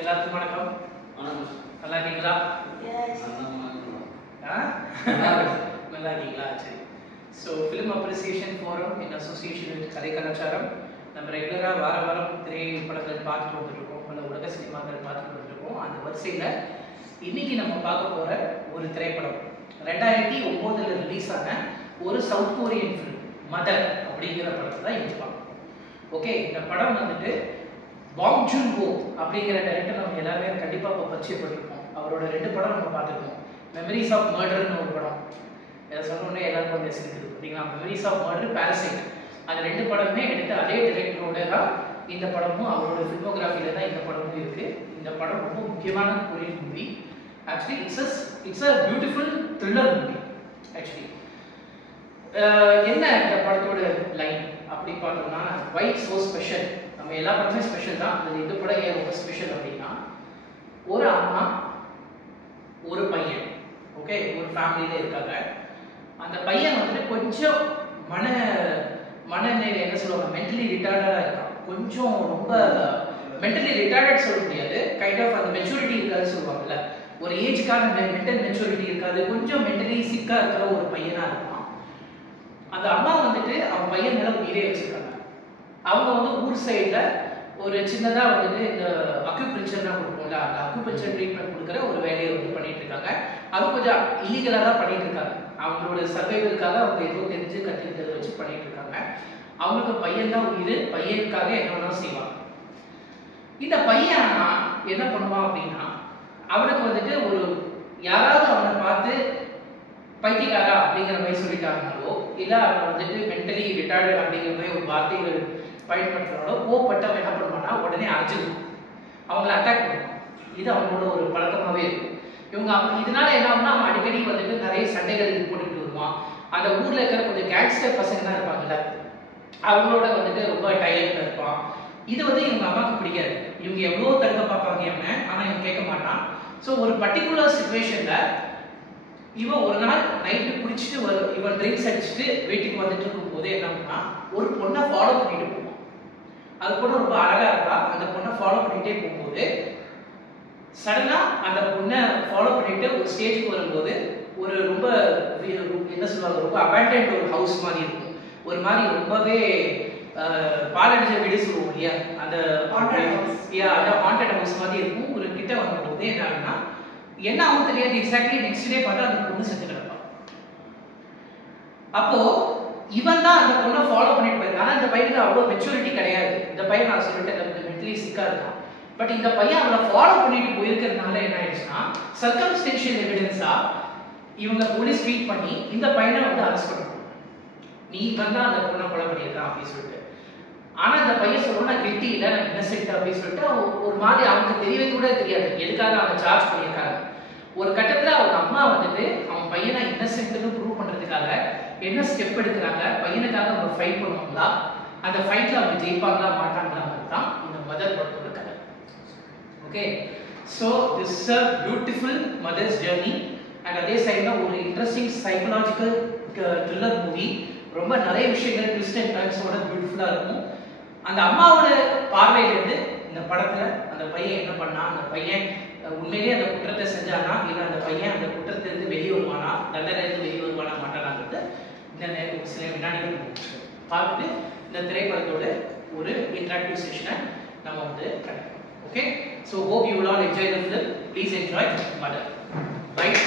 எல்லாத்துக்கும் வணக்கம். நல்லா இருக்கீங்களா? நல்லா இருக்கீங்களா? சரி. So film appreciation forum in association with கலை கலாச்சாரம் நம்ம ரெகுலராக வாரம் திரைப்படங்கள் பார்த்துட்டு வந்துட்டுருக்கோம், பல உலக சினிமாக்கள் பார்த்துட்டு வந்துட்டுருக்கோம். அந்த வரிசையில் இன்னைக்கு நம்ம பார்க்க போகிற ஒரு திரைப்படம் 2009 ரிலீஸ் ஆன ஒரு சவுத் கொரியன் ஃபிலிம் மதர் அப்படிங்கிற படத்தை தான் இன்னைக்கு பார்க்கணும். ஓகே, இந்த படம் வந்துட்டு பாங் ஜூன் ஹோ அப்படிங்கிற டைரக்டர் நம்ம எல்லாருமே கண்டிப்பாக இப்போ பரிச்சயப்பட்டிருக்கோம். அவரோட 2 படம் நம்ம பார்த்துருக்கோம். மெமரிஸ் ஆஃப் மர்டர்னு ஒரு படம், இதை சொன்னோடனே எல்லாருக்கும் வந்து இருக்குது பார்த்தீங்களா. மெமரிஸ் ஆஃப் மர்டர், பாரசைட், அந்த 2 படமே எடுத்து அதே டைரக்டரோட தான் இந்த படமும் அவரோட ஃபிலிமோகிராஃபியில் தான் இந்த படமும் இருக்குது. இந்த படம் ரொம்ப முக்கியமான Korean movie. Actually it's a beautiful thriller movie. Actually என்ன இந்த படத்தோட லைன் அப்படி பார்த்தோம்னா, வை ஸோ ஸ்பெஷல், நம்ம எல்லா படமே ஸ்பெஷல் தான், அது இந்த படம் ஏன் ரொம்ப ஸ்பெஷல் அப்படின்னா, ஒரு அம்மா ஒரு பையன், ஓகே, ஒரு ஃபேமிலியில இருக்காங்க. அந்த பையன் வந்துட்டு கொஞ்சம் மனநிலை என்ன சொல்லுவாங்க, மென்டலி ரிட்டார்டடாக இருக்கான். கொஞ்சம் ரொம்ப மென்டலி ரிட்டார்டட் சொல்ல முடியாது, கைண்ட் ஆஃப் அந்த மெச்சூரிட்டி இருக்காது சொல்லுவாங்கல்ல, ஒரு ஏஜுக்கான மென்டல் மெச்சூரிட்டி இருக்காது, கொஞ்சம் மென்டலி சிக்காக இருக்கிற ஒரு பையனாக இருப்பான். அந்த அம்மா வந்துட்டு அவன் பையன் மேலே உயிரே வச்சிருக்காங்க. அவங்க வந்து ஊர் சைடில் ஒரு சின்னதாக வந்துட்டு இந்த அக்யூபஞ்சர்லாம் கொடுப்போம்ல, அந்த அக்யூபஞ்சர் ட்ரீட்மெண்ட் கொடுக்குற ஒரு வேலையை வந்து பண்ணிட்டு இருக்காங்க. அது கொஞ்சம் இல்லீகலாக தான் பண்ணிட்டு இருக்காங்க. அவங்களோட சர்வைவலுக்காக அவங்க ஏதோ தெரிஞ்சு கற்றுக்கிட்டதை வச்சு பண்ணிட்டு இருக்காங்க. அவங்களுக்கு பையன் தான் உயிர், பையனுக்காக என்ன வேணாலும் செய்வாங்க. இந்த பையன் என்ன பண்ணுவான் அப்படின்னா, அவனுக்கு வந்துட்டு ஒரு யாராவது அவனை பார்த்து பைத்தியக்காரா அப்படிங்கிற மாதிரி சொல்லிட்டாங்கனாலோ, இல்லை அவன் வந்துட்டு மென்டலி ரிட்டார்டட் அப்படிங்கிற மாதிரி ஒரு வார்த்தைகள் பயன்படுத்தினாலோ, கோவப்பட்டவன் என்ன பண்ணுவான்னா உடனே அரைச்சிடும், அவங்கள அட்டாக் பண்ணுவான். இது அவங்களோட ஒரு பழக்கமாகவே இருக்கும். இவங்க இதனால என்ன ஆகும்னா, அவன் அடிக்கடி வந்துட்டு நிறைய சண்டைகள் போட்டுக்கிட்டு வருவான். அந்த ஊரில் இருக்கிற கொஞ்சம் கேங்ஸ்டர் பசங்க தான் இருப்பாங்கல்ல, அவங்களோட வந்துட்டு ரொம்ப டைலர்ல இருப்பான். இது வந்து இவங்க அம்மாவுக்கு பிடிக்காது. இவங்க எவ்வளோ தடுக்க பார்ப்பாங்க இவனை, ஆனால் இவன் கேட்க மாட்டான். ஸோ ஒரு பர்டிகுலர் சுச்சுவேஷனில் இவன் ஒரு நாள் நைட்டு குடிச்சிட்டு இவன் ட்ரிங்க்ஸ் அடிச்சுட்டு வீட்டுக்கு வந்துட்டு இருக்கும் போது என்னன்னா, ஒரு பொண்ணை ஃபாலோ பண்ணிட்டு போவான். அது பொண்ணு ரொம்ப அழகா இருக்கா. அந்த பொண்ணை ஃபாலோ பண்ணிட்டே போகும்போது சடனா அந்த பொண்ணை ஃபாலோ பண்ணிட்டு ஒரு ஸ்டேஜுக்கு வரும்போது ஒரு ரொம்ப என்ன சொல்லுவாங்க, ரொம்ப அபேண்டன்ட் ஒரு ஹவுஸ் மாதிரி இருக்கும். ஒரு மாதிரி ரொம்பவே பாலடிச்ச வீடு சொல்லுவோம் இல்லையா, அந்த ஹாண்டட் ஹவுஸ் மாதிரி இருக்கும். ஒரு கிட்ட வரும்போது என்ன ஆகுனா, என்ன ஆகும் தெரியாது. எக்ஸாக்ட்லி நெக்ஸ்ட் டே பார்த்தா அந்த பொண்ணு செத்து கிடப்பான். அப்போ இவன் தான் அந்த பொண்ணை ஃபாலோ பண்ணிட்டு போயிருக்கான். ஆனால் இந்த பையனுக்கு அவ்வளோ மெச்சூரிட்டி கிடையாது. இந்த பையன் நான் சொல்லிட்டு மென்டலி சிக்கா இருக்கான். பட் இந்த பையன் அவளை ஃபாலோ பண்ணிட்டு போயிருக்கிறதுனால என்ன ஆயிடுச்சுன்னா, சர்க்கம்ஸ்டென்ஷியல் எவிடன்ஸா இவங்க போலீஸ் ட்ரீட் பண்ணி இந்த பையனை வந்து அரெஸ்ட் பண்ணுவாங்க. நீ இவன் தான் அந்த பொண்ணை கொலை பண்ணியிருக்கான் அப்படின்னு சொல்லிட்டு. ஆனா இந்த பையன் சொல்லணும், நான் கில்ட்டி இல்லை, நான் இன்னசென்ட் அப்படின்னு சொல்லிட்டு ஒரு மாதிரி அவனுக்கு தெரியவே கூட தெரியாது எதுக்காக அவனை சார்ஜ் பண்ணியிருக்காங்க. ஒரு கட்டத்தில் அவங்க அம்மா வந்துட்டு அவன் பையனை இன்னசென்ட்னு ப்ரூவ் பண்ணுறதுக்காக என்ன ஸ்டெப் எடுக்கிறாங்க, பையனுக்காக அவங்க ஃபைட் பண்ணுவாங்களா, அந்த ஃபைட்டில் அவங்க ஜெயிப்பாங்களா மாட்டாங்களா தான் இந்த மதர் படத்தோட கதை. Okay, so this is a beautiful mother's journey. And அதே சைடில் ஒரு இன்ட்ரெஸ்டிங் சைக்கலாஜிக்கல் த்ரில்லர் மூவி. ரொம்ப நிறைய விஷயங்கள் ட்விஸ்ட் அண்ட் டர்ன்ஸோட பியூட்டிஃபுல்லாக இருக்கும். அந்த அம்மாவோட பார்வையிலேருந்து இந்த படத்தில் அந்த பையன் என்ன பண்ணா, அந்த பையன் உண்மையிலேயே அந்த குற்றத்தை செஞ்சானா, இல்லை அந்த பையன் அந்த குற்றத்திலிருந்து வெளியே வருவானா, தண்டனையிலிருந்து வெளியே வருவானா மாட்டானாங்கிறது இந்த சில வினாடிகள் பார்த்துட்டு இந்த திரைப்படத்தோட ஒரு இன்டராக்டிவ் செஷனை நம்ம வந்து கண்டக்ட் பண்ணோம். Okay, so hope you will all enjoy the film. Please enjoy mother. Right.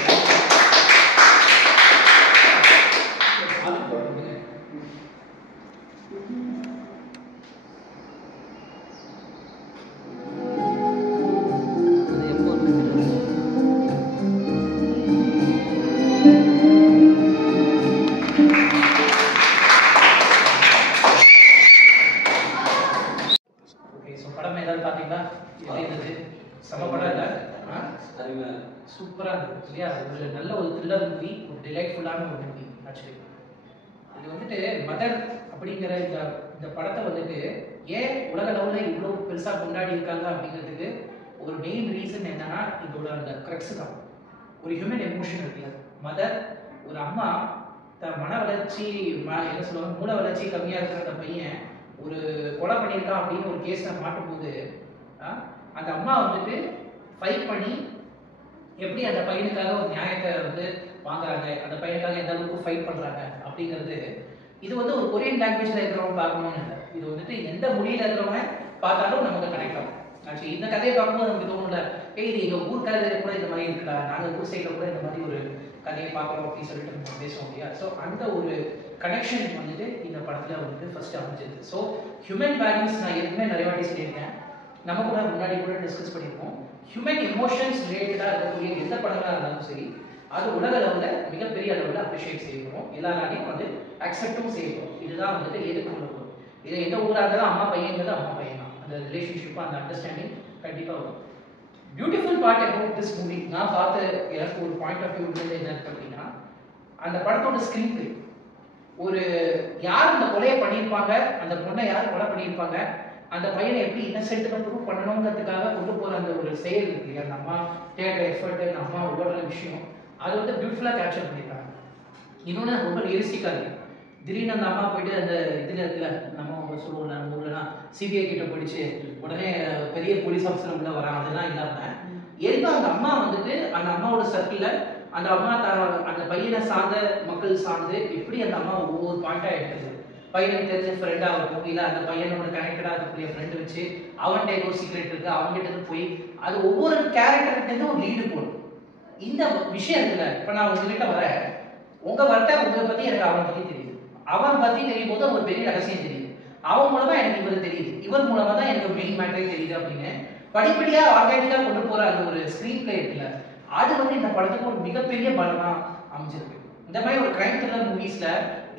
சூப்பராக இருந்தது இல்லையா? ஒரு நல்ல ஒரு த்ரில்லர் மூவி, ஒரு டிலைட்ஃபுல்லான ஒரு மூவி. ஆக்சுவலி இது வந்துட்டு மதர் அப்படிங்கிற இந்த படத்தை வந்துட்டு ஏன் உலக லெவலில் இவ்வளோ பெருசாக கொண்டாடி இருக்காங்க அப்படிங்கிறதுக்கு ஒரு மெயின் ரீசன் என்னன்னா, இதோட அந்த க்ரக்ஸ் தான். ஒரு ஹியூமன் எமோஷன் இருக்குல்ல, மதர், ஒரு அம்மா மன வளர்ச்சி என்ன சொல்லுவாங்க, மூல வளர்ச்சி கம்மியாக இருக்கிற அந்த பையன் ஒரு கொலை பண்ணியிருக்கான் அப்படின்னு ஒரு கேஸில் மாட்டும்போது அந்த அம்மா வந்துட்டு ஃபைட் பண்ணி எப்படி அந்த பையனுக்காக ஒரு நியாயத்தை வந்து வாங்குறாங்க, அந்த பையனுக்காக எந்த அளவுக்கு ஃபைட் பண்ணுறாங்க அப்படிங்கிறது இது வந்து ஒரு கொரியன் லாங்குவேஜில் இருக்கிறவங்க பார்க்கணும்னு இல்லை, இது வந்துட்டு எந்த மொழியில் இருக்கிறவங்க பார்த்தாலும் நமக்கு கனெக்ட் ஆகும். ஆக்சுவலி இந்த கதையை பார்க்கும்போது நமக்கு தோணும்ல, இது எங்கள் ஊர் கதையில கூட இந்த மாதிரி இருக்குடா, நாங்கள் ஊர் சைடில் கூட இந்த மாதிரி ஒரு கதையை பார்க்குறோம் அப்படின்னு சொல்லிட்டு நம்ம பேசுவோம் இல்லையா. ஸோ அந்த ஒரு கனெக்ஷன் வந்துட்டு இந்த படத்தில் வந்துட்டு ஃபர்ஸ்ட் அமைஞ்சது. ஸோ ஹியூமன் வேல்யூஸ் நான் ஏற்கனவே நிறைய வாட்டி சொல்லியிருக்கேன், நம்ம கூட முன்னாடி கூட டிஸ்கஸ் பண்ணியிருக்கோம். ஹியூமன் எமோஷன்ஸ் ரிலேட்டடாக இருக்கக்கூடிய எந்த படங்களாக இருந்தாலும் சரி, அது உலக அளவில் மிகப்பெரிய அளவில் அப்ரிஷியேட் செய்யணும், எல்லாராலையும் வந்து அக்செப்டும் செய்யணும். இதுதான் வந்துட்டு ஏற்றுக்கொள்ள போகும். இது எந்த ஊராக இருந்தாலும் அம்மா பையன்கிறது அம்மா பையன் தான், அந்த ரிலேஷன்ஷிப் அந்த அண்டர்ஸ்டாண்டிங் கண்டிப்பாக வரும். Beautiful part about this movie நான் பார்த்து எனக்கு ஒரு பாயிண்ட் ஆஃப் வியூ என்ன இருக்கு அப்படின்னா, அந்த படத்தோட ஸ்கிரீன் பிளே, ஒரு யார் அந்த கொலையை பண்ணியிருப்பாங்க, அந்த பொண்ணை யார் கொலை பண்ணியிருப்பாங்க, அந்த பையனை எப்படி இன்னசென்ட்னு ப்ரூவ் பண்ணணுங்கிறதுக்காக கொண்டு போகிற அந்த ஒரு செயல் இருக்கு இல்லையா, அந்த அம்மா தேடுற எஃபர்ட், அந்த அம்மா ஓடுற விஷயம், அது வந்து பியூட்டிஃபுல்லாக கேப்சர் பண்ணியிருக்காங்க. இன்னொன்று ரொம்ப ரியலிஸ்டிக்காக இருக்கு. திடீர்னு அந்த அம்மா போயிட்டு அந்த இதில் இருக்குல்ல, நம்ம சொல்லுவோம் நம்ம ஊர்லாம் சிபிஐ கிட்ட போயிடுச்சு, உடனே பெரிய போலீஸ் ஆஃபீஸர் உள்ள வரான், அதெல்லாம் இல்லாமல் எதுக்கு அந்த அம்மா வந்துட்டு அந்த அம்மாவோட சர்க்கிளில் அந்த அம்மா அந்த பையனை சார்ந்த மக்கள் சார்ந்து எப்படி அந்த அம்மா ஒவ்வொரு பாயிண்டாக எடுத்தது, பையனுக்கு தெரிஞ்ச ஃப்ரெண்டாக இருக்கும், இல்லை அந்த பையனோட கனெக்டடாக இருக்கக்கூடிய ஃப்ரெண்டு வச்சு அவன்கிட்ட ஒரு சீக்ரெட் இருக்கு, அவங்ககிட்ட போய் அது ஒவ்வொரு கேரக்டர்கிட்ட ஒரு லீடு போடும். இந்த விஷயம் இருக்குல்ல, இப்போ நான் உங்ககிட்ட வரேன், உங்களை பற்றி எனக்கு அவனை பற்றி தெரியுது, அவன் பற்றி தெரியும் போது ஒரு பெரிய ரகசியம் தெரியுது, அவன் மூலமாக எனக்கு இவர் தெரியுது, இவர் மூலமாக தான் எனக்கு மெயின் மேட்டரே தெரியுது அப்படின்னு படிப்படியாக ஆர்கானிக்காக கொண்டு போகிற அந்த ஒரு ஸ்க்ரீன் பிளே இருக்குல்ல, அது வந்து இந்த படத்துக்கு ஒரு மிகப்பெரிய பலமாக அமைஞ்சிருக்கு. இந்த மாதிரி ஒரு கிரைம் த்ரில்லர் மூவிஸில்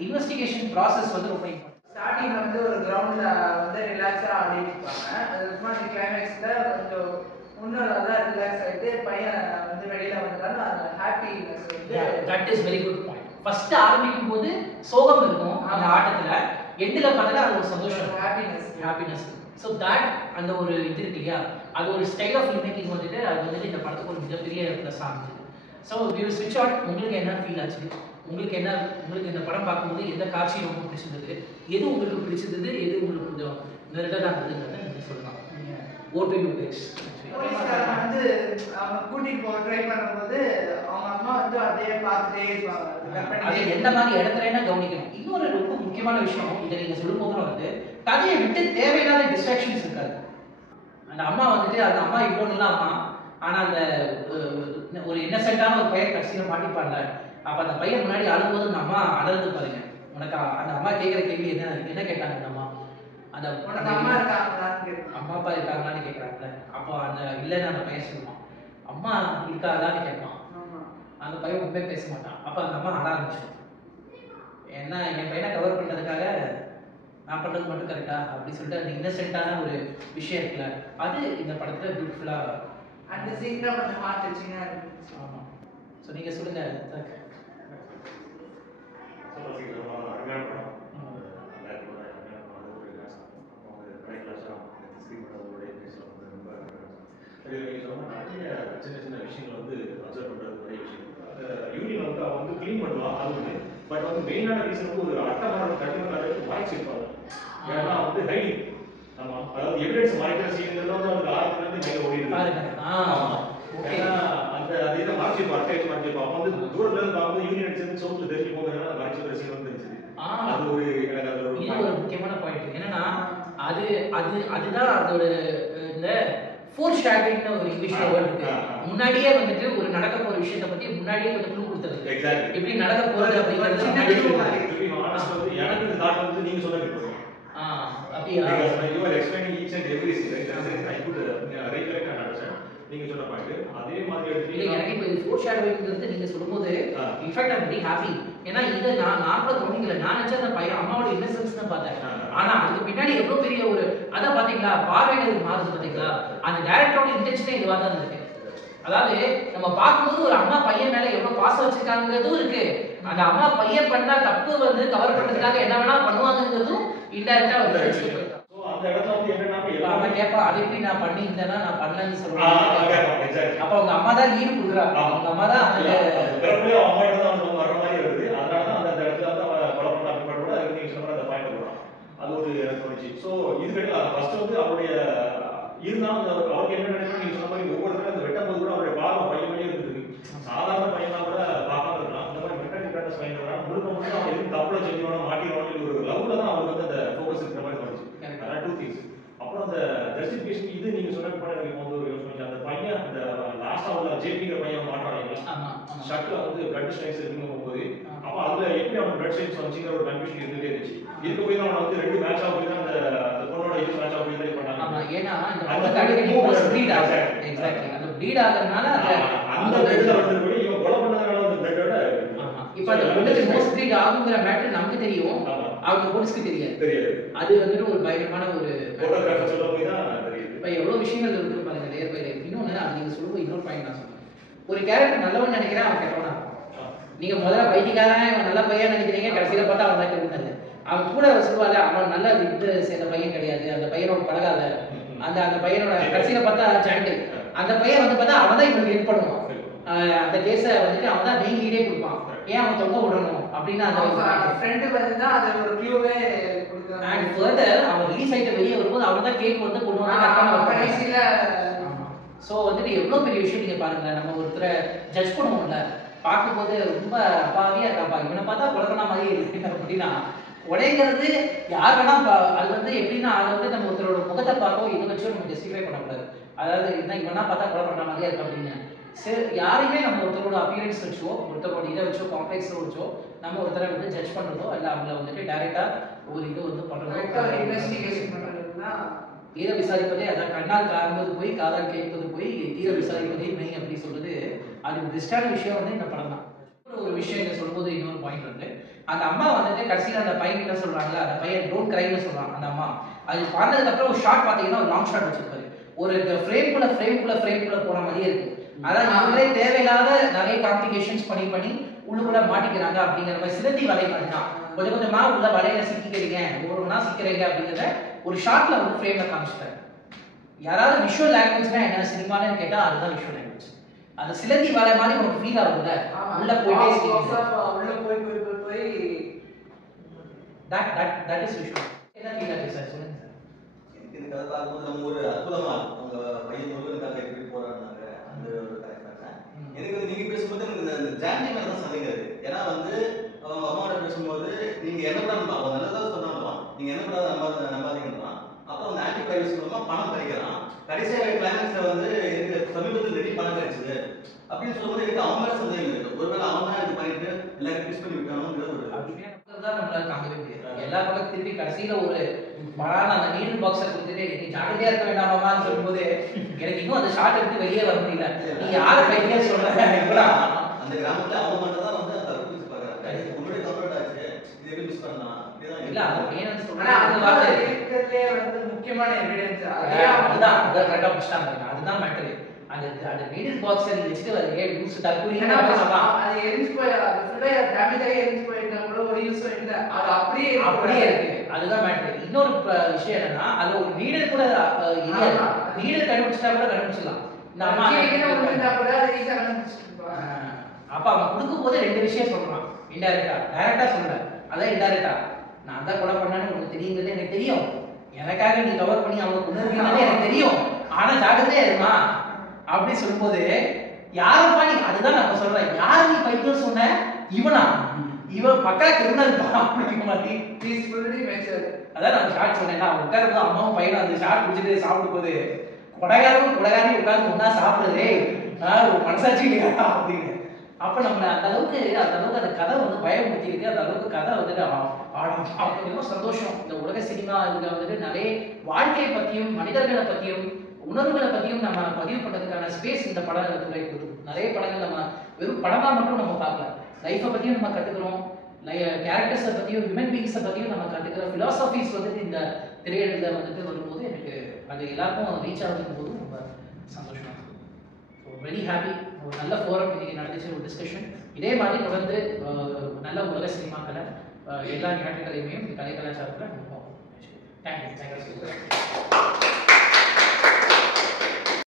இன்வெஸ்டிகேஷன் ப்ராசஸ் வந்து ரொம்ப இம்பார்ட்டன்ட். ஸ்டார்டிங் வந்து ஒரு கிரவுண்டில் வந்து ரிலாக்ஸாக ஆடிட்டு இருப்பாங்க, அதுக்கப்புறமா அந்த கிளைமேக்ஸில் கொஞ்சம் இன்னும் நல்லா ரிலாக்ஸ் ஆகிட்டு பையன் வந்து வெளியில் வந்ததால அந்த ஹாப்பினஸ் வந்து that is very good point. First ஆரம்பிக்கும் போது சோகம் இருக்கும் அந்த ஆட்டத்தில், எண்டில் பார்த்தா அது ஒரு சந்தோஷம், ஹாப்பினஸ். ஸோ தட் அந்த ஒரு இது இருக்கு இல்லையா, அது ஒரு ஸ்டைல் ஆஃப் ஃபில்ம் மேக்கிங் வந்துட்டு அது வந்துட்டு இந்த படத்துக்கு ஒரு மிகப்பெரிய ப்ளஸ் ஆகுது. ஸோ வி ஸ்விட்ச் ஆன். உங்களுக்கு என்ன ஃபீல் ஆச்சு, உங்களுக்கு இந்த படம் பார்க்கும்போது எந்த காட்சி ரொம்ப பிடிச்சிருந்தது, எது உங்களுக்கு பிடிச்சிருந்தது, எது உங்களுக்கு கொஞ்சம் நெருடலாக இருந்ததுங்கிறத நீங்கள் சொல்லலாம். ஓட்டு யூ கைஸ். போலீஸ்காரன் வந்து அவங்க கூட்டிட்டு போக ட்ரை பண்ணும்போது அவங்க அம்மா வந்து அதே பார்த்துட்டே இருப்பாங்க, அது எந்த மாதிரி இடத்துலன்னா கவனிக்கணும். இன்னொரு ரொம்ப முக்கியமான விஷயம், இதை நீங்க சொல்லும்போது வந்து கதையை விட்டு தேவையில்லாத டிஸ்ட்ராக்ஷன்ஸ் இருக்காது. அந்த அம்மா வந்துட்டு அந்த அம்மா இவ்வளோ நல்ல அம்மா, ஆனா அந்த ஒரு இன்னசென்ட்டான ஒரு பையன் கடைசியில் மாட்டிப்பாங்க. அப்ப அந்த பையன் முன்னாடி அழும்போது அந்த அம்மா அழுது பாருங்க. உனக்கு அந்த அம்மா கேட்குற கேள்வி என்ன கேட்டாங்க அந்த அம்மா, அந்த அம்மா அம்மா அப்பா இருக்காங்களான்னு கேட்குறாங்கல்ல. அப்போ அந்த இல்லைன்னு அந்த பையன் சொல்லுவான், அம்மா இருக்காதான்னு கேட்பான். அந்த பையன் உண்மை பேச மாட்டான். அப்போ அந்த அம்மா அழ ஆரம்பிச்சிடும். ஏன்னா என் பையனை கவர் பண்ணுறதுக்காக நான் பண்ணுறது மட்டும் கரெக்டா அப்படின்னு சொல்லிட்டு அந்த இன்னசென்ட்டான ஒரு விஷயம் இருக்குல்ல, அது இந்த படத்தில் பியூட்டிஃபுல்லாக அந்த சீன்ல கொஞ்சம் ஹார்ட் டச்சிங்கா இருந்துச்சு. ஆமா. சோ நீங்க சொல்லுங்க. சின்ன சின்ன விஷயங்கள் வந்து அப்சர்வ் பண்றது நிறைய விஷயம். யூனியன் வந்து அவன் வந்து கிளீன் பண்ணுவான், அது வந்து பட் வந்து மெயினான ரீசன் வந்து ஒரு அட்டமான கண்டிப்பாக வாய்ச்சிருப்பாங்க. ஏன்னா வந்து ஹைடிங், ஆமா, அதாவது எவிடன்ஸ் மறைக்கிற சீன்கள் வந்து அவருக்கு ஆரம்பத்துல இருந்து மேல ஓடிடுது. ஏன்னா அந்த அதே தான் மறைச்சிருப்பான். அப்ப வந்து தூரத்துல இருந்து பார்க்கும்போது யூனியன் அடிச்சது சோத்துல தெரிஞ்சு போகிறதுனால மறைச்சிருக்கிற சீன் வந்து தெரிஞ்சது. அது ஒரு இது ஒரு முக்கியமான பாயிண்ட். என்னன்னா அதுதான் அதோட இந்த ஃபோர் ஷேடிங்னு ஒரு இங்கிலீஷ்ல வேர்ட் இருக்கு. முன்னாடியே வந்துட்டு ஒரு நடக்க போற விஷயத்தை பத்தி முன்னாடியே கொஞ்சம் க்ளூ கொடுத்தது. எக்ஸாக்ட்லி எப்படி நடக்க போறது அப்படிங்கிறது எனக்கு இந்த தாட் வந்து நீங்க சொன்னது இப்போ அப்படியே you are explaining each and every scene, right? I could recollect and understand. நீங்க சொன்ன பாயிண்ட் அதே மாதிரி இல்ல எனக்கு இப்போ இது ஃபோர் ஷேடோவிங்கிறது நீங்க சொல்லும்போது in fact I am very happy. ஏன்னா இதை நான் கூட கவனிக்கல. நான் நினைச்ச அந்த பையன் அம்மாவோட இன்னசென்ஸ் தான் பார்த்தேன். ஆனா அதுக்கு பின்னாடி எவ்வளவு பெரிய ஒரு அதான் பாத்தீங்களா, பார்வைகள் மாறுது பாத்தீங்களா. அந்த டைரக்டரோட இன்டென்ஷனே இதுவா தான் இருக்கு. அதாவது நம்ம பார்க்கும்போது ஒரு அம்மா பையன் மேல எவ்வளவு பாசம் வச்சிருக்காங்கிறதும் இருக்கு. அந்த அம்மா பையன் பண்ணா தப்பு வந்து கவர் பண்றதுக்காக என்ன வேணா பண்ணுவாங்கிறதும் இன்டைரக்டா வந்து போயிட்டான். சோ அந்த இடத்துல வந்து என்னன்னா அவன் கேட்பா, அது எப்படி நான் பண்ணியிருந்தேன்னா நான் பண்ணலன்னு சொல்லுவாங்க. அப்ப அவங்க அம்மா தான் லீடு கொடுக்குறாங்க. அவங்க அம்மா தான் பிறப்புலயே அம்மா கிட்ட தான் வந்து வர்ற மாதிரி வருது. அதனால தான் அந்த இடத்துல வந்து அவன் கொலை பண்ண அப்படி பண்ண கூட நீங்க சொன்ன அந்த பாயிண்ட் வரும். அது ஒரு எனக்கு தோணுச்சு. அவருடைய இருந்தாலும் அவருக்கு என்ன நினைக்கணும் நீங்க சொன்ன மாதிரி ஒவ்வொருத்தரும் அந்த வெட்டும் போது கூட அவருடைய பார்வை பையன் மேலே இருந்தது. சாதாரண பையனா கூட பார்க்காம இருக்கலாம். இந்த மாதிரி மென்டல் டிப்ரெஷன் பையன் முழுக்க முழுக்க அவன் எதுவும் தப்புல செஞ்சோம் மாட்டிடுவான்னு ஒரு லவ்ல தான் அவருக்கு வந்து அந்த ஃபோக்கஸ் இருக்கிற மாதிரி தோணுச்சு. அதான் 2 திங்ஸ். அப்புறம் அந்த ஜஸ்டிஃபிகேஷன் இது நீங்க சொன்ன கூட எனக்கு வந்து ஒரு யோசனை. அந்த பையன் அந்த லாஸ்டா உள்ள ஜேபிங்கிற பையன் மாட்டாங்க. ஷர்ட்ல வந்து பிளட் ஸ்டைன்ஸ் இருக்குன்னு போது அப்ப அதுல எப்படி அவன் பிளட் ஸ்டைன்ஸ் வந்துச்சுங்கிற ஒரு கன்ஃபியூஷன் இருந்துட்டே இருந்துச்சு. இதுக்கு போய் தான் அவன் வந்து 2 மேட்ச் ஆக போய் தான் அந்த பொண்ணோட இது மேட்ச் ஆக போய் தான் பண்ணாங்க. ஆமா, ஏன்னா அந்த அடிக்கடி ப்ளீட் ஆகுது. எக்ஸாக்ட்லி அந்த ப்ளீட் ஆகுறதுனால அந்த பிளட்ல வந்து போய் இவன் கொலை பண்ணதுனால அந்த பிளட்டோட இப்போ அந்த பொண்ணுக்கு மோஸ்ட் ப்ளீட் ஆகுங்கிற மேட்டர் நமக்கு தெரியும், அவங்க போலீஸ்க்கு தெரியாது. அது வந்துட்டு ஒரு பயங்கரமான ஒரு போட்டோகிராஃபர் சொல்ல போய் தான் தெரியுது. இப்போ எவ்வளவு விஷயங்கள் இருக்கு பாருங்க நேர் பை லைஃப். இன்னொன்னு அது நீங்க சொல்லும்போது இன்னொரு பாயிண்ட் நான் சொல்றேன். ஒரு கேரக்டர் நல்லவன் நினைக்கிறேன், அவன் கெட்டவனா இருக்கும். நீங்க முதல்ல பைத்தியக்காரன் இவன் நல்ல பையன் நினைக்கிறீங்க, கடைசியில பார்த்தா அவன் தான் கெட்டது. அவன் கூட சொல்லுவாங்க அவன் நல்ல இது சேர்ந்த பையன் கிடையாது, அந்த பையனோட பழகாத, அந்த பையனோட கடைசியில பார்த்தா சாண்டு, அந்த பையன் வந்து பார்த்தா அவன் தான் இவனுக்கு ஹெல்ப் பண்ணுவான். அந்த கேஸை வந்துட்டு அவன் தான் மெயின் லீடே கொடுப்பான். ஏன் அவன் தொங்க விடணும் அப்படின்னு அந்த ஃப்ரெண்டு வந்து தான் அது ஒரு க்ளூவே கொடுக்குறாங்க. அண்ட் ஃபர்தர் அவன் ரிலீஸ் ஆயிட்டு வெளியே வரும்போது அவன் தான் கேக் வந்து கொண்டு வந்து கடைசியில. ஸோ வந்துட்டு எவ்வளோ பெரிய விஷயம் நீங்க பாருங்க. நம்ம ஒருத்தரை ஜட்ஜ் பண்ணுவோம்ல, பார்க்கும்போது ரொம்ப அப்பாவியா இருக்காப்பா, இவனை பார்த்தா குழப்பனா மாதிரி இருக்கு அப்படின்னா உடைங்கிறது யார் வேணா அது வந்து எப்படின்னா அதை வந்து நம்ம ஒருத்தரோட முகத்தை பார்க்கோ இதை வச்சோ நம்ம ஜஸ்டிஃபை பண்ணக்கூடாது. அதாவது என்ன இவனா பார்த்தா கொலை பண்ற மாதிரியா இருக்கு அப்படின்னு சரி யாரையுமே நம்ம ஒருத்தரோட அப்பியரன்ஸ் வச்சோ ஒருத்தரோட இதை வச்சோ காம்ப்ளெக்ஸ் வச்சோ நம்ம ஒருத்தரை வந்து ஜட்ஜ் பண்றதோ அல்ல அவங்கள வந்துட்டு டைரக்டா ஒரு இது வந்து பண்றதோ இன்வெஸ்டிகேஷன் பண்றதுன்னா தீர விசாரிப்பதே அதான் கண்ணால் காண்பது போய் காதால் கேட்பது போய் தீர விசாரிப்பதே மெய் அப்படி சொல்றது அது பெஸ்டான விஷயம் வந்து இந்த படம் தான். ஒரு விஷயம் இதை சொல்லும்போது இன்னொரு பாயிண்ட் வந்து அந்த அம்மா வந்துட்டு கடைசியில் அந்த பையன் கிட்ட சொல்றாங்களா, அந்த பையன் டோன்ட் கிரைன்னு சொல்றான் அந்த அம்மா. அது பார்த்ததுக்கு அப்புறம் ஒரு ஷார்ட் பார்த்தீங்கன்னா ஒரு லாங் ஷார்ட் வச்சிருப்பாரு, ஒரு ஃப்ரேம்குள்ள போற மாதிரியே இருக்கு. அதான் அவங்களே தேவையில்லாத நிறைய காம்ப்ளிகேஷன்ஸ் பண்ணி உள்ளுக்குள்ள மாட்டிக்கிறாங்க அப்படிங்கிற மாதிரி சிலந்தி வலை பண்ணிதான் கொஞ்சம் கொஞ்சமா உள்ள வலையில சிக்கிக்கிறீங்க ஒவ்வொருனா சிக்கிறீங்க அப்படிங்கிறத ஒரு ஷார்ட்ல வந்து ஃப்ரேம்ல காமிச்சிட்டாரு. யாராவது விஷுவல் லாங்குவேஜ்னா என்ன சினிமான்னு கேட்டா அதுதான் விஷுவல் லாங்குவேஜ். அந்த சிலந்தி வலை மாதிரி உங்களுக்கு ஃபீல் ஆகுதுல்ல, உள்ள போயிட்டே that is விஷுவல். என்ன ஃபீல் ஆகுது சார் சொல்லுங்க சார். எனக்கு இந்த கதை பார்க்கும்போது நம்ம ஒரு அற்புதமா அவங்க பையன் முருகனுக்காக எப்படி போராடினாங்க அந்த ஒரு கரெக்டாக எனக்கு வந்து நீங்க பேசும்போது எனக்கு இந்த ஜான்டி மேல தான் சந்தேகம் இருக்கு. ஏன்னா வந்து அவங்க அம்மாவோட பேசும்போது நீங்க என்ன கூட அவங்க நல்லதாக சொன்னாலும் நீங்க என்ன கூட நம்பாதீங்கன்னா அப்புறம் அந்த ஆன்டி பிரைவசி மூலமா பணம் பறிக்கிறான். கடைசியாக கிளைமேக்ஸ்ல வந்து எனக்கு சமீபத்தில் ரெடி பணம் கிடைச்சது அப்படின்னு சொல்லும்போது எனக்கு அவன் மேல சந்தேகம் இருக்கு. ஒருவேளை அவன் தான் இது பண்ணிட்டு எல்லாரும் கிஸ் பண்ணி விட்டானோங்கிற ஒரு நம்மளால காங்கவே முடியாது. எல்லா பக்கம் திருப்பி கடைசியில ஒரு மழான அந்த நீடில் பாக்ஸை கொடுத்துட்டு நீ ஜாக்கிரதையா இருக்க வேண்டாமான்னு சொல்லும்போது எனக்கு இன்னும் அந்த ஷார்ட் எடுத்து வெளியே வர முடியல. நீ யாரை பையனே சொல்ற அந்த கிராமத்துல அவங்க மட்டும் தான் வந்து அந்த அற்புதத்தை பாக்குறாங்க. உங்களுடைய கம்ப்ளீட் ஆச்சு இது எப்படி மிஸ் பண்ணலாம் இல்ல அந்த பையன் சொல்றா அந்த வார்த்தை இருக்கிறதுலே வந்து முக்கியமான எவிடன்ஸ் அதுதான் கரெக்டா புடிச்சாங்க. அதுதான் மேட்டர். அந்த நீடில் பாக்ஸை நீ வச்சுட்டு வரீங்க யூஸ் தற்கொலை அது எரிஞ்சு போய் அது ஃபுல்லா டேமேஜ் ஆகி எரிஞ்சு போயிருந்தா கூட ஒரு யூஸும் இல்ல, அது அப்படியே இருக்கு. அதுதான் மேட்டர். இன்னொரு விஷயம் என்னன்னா அது ஒரு நீடல் கூட நீடல் கண்டுபிடிச்சா கூட கண்டுபிடிச்சிடலாம். அப்ப அவன் கொடுக்கும் போது 2 விஷயம் சொல்றான் இன்டைரக்டா, டைரக்டா சொல்லல. அதான் இன்டைரக்டா நான் தான் கொலை பண்ணேன்னு உனக்கு தெரியுங்கிறது எனக்கு தெரியும், எனக்காக நீ கவர் பண்ணி அவங்க கொண்டு எனக்கு தெரியும், ஆனா ஜாக்கிரதையா இருமா அப்படி சொல்லும்போது யாரும் பண்ணி அதுதான் நம்ம சொல்றேன். யார் நீ பைத்தியம் சொன்ன இவனா இவன் பக்கா கிரிமினல் அப்படிங்கிற மாதிரி பீஸ்ஃபுல்லி மேச்சர். அதான் நான் ஷார்ட் சொன்னேன். நான் உட்காரும்போது அம்மாவும் பையனும் அந்த ஷார்ட் குடிச்சிட்டு சாப்பிடும் போது கொடைகாரமும் உட்காந்து ஒன்னா சாப்பிடுறதே ஒரு மனசாட்சி இல்லையா அப்படின்னு. அப்ப நம்ம அந்த அளவுக்கு அந்த கதை வந்து பயமுறுத்தி இருக்கு. அந்த அளவுக்கு கதை வந்துட்டு ஆடும் சந்தோஷம். இந்த உலக சினிமா இதுல வந்துட்டு நிறைய வாழ்க்கையை பத்தியும் மனிதர்களை பத்தியும் உணர்வுகளை பத்தியும் நம்ம பதிவு பண்றதுக்கான ஸ்பேஸ் இந்த படத்துறை கொடுக்கும். நிறைய படங்கள் நம்ம வெறும் படமா மட்டும் நம்ம பார்க்கல, லைஃப்பை பத்தியும் நம்ம கத்துக்கிறோம், கேரக்டர்ஸை பத்தியும் ஹியூமன் பீங்ஸை பத்தியும் நம்ம கத்துக்கிற பிலாசபிஸ் வந்துட்டு இந்த திரையிடல வந்துட்டு வரும்போது எனக்கு அது எல்லாருக்கும் ரீச் ஆகும் போது ரொம்ப சந்தோஷமா இருக்கும். So very happy. ஒரு நல்ல ஃபோரம் இன்னைக்கு நடந்துச்சு, ஒரு டிஸ்கஷன். இதே மாதிரி தொடர்ந்து நல்ல உலக சினிமாக்களை எல்லா ஞாயிற்றுக்கிழமையும் கலை கலாச்சாரத்தில் நம்ம தேங்க்யூ.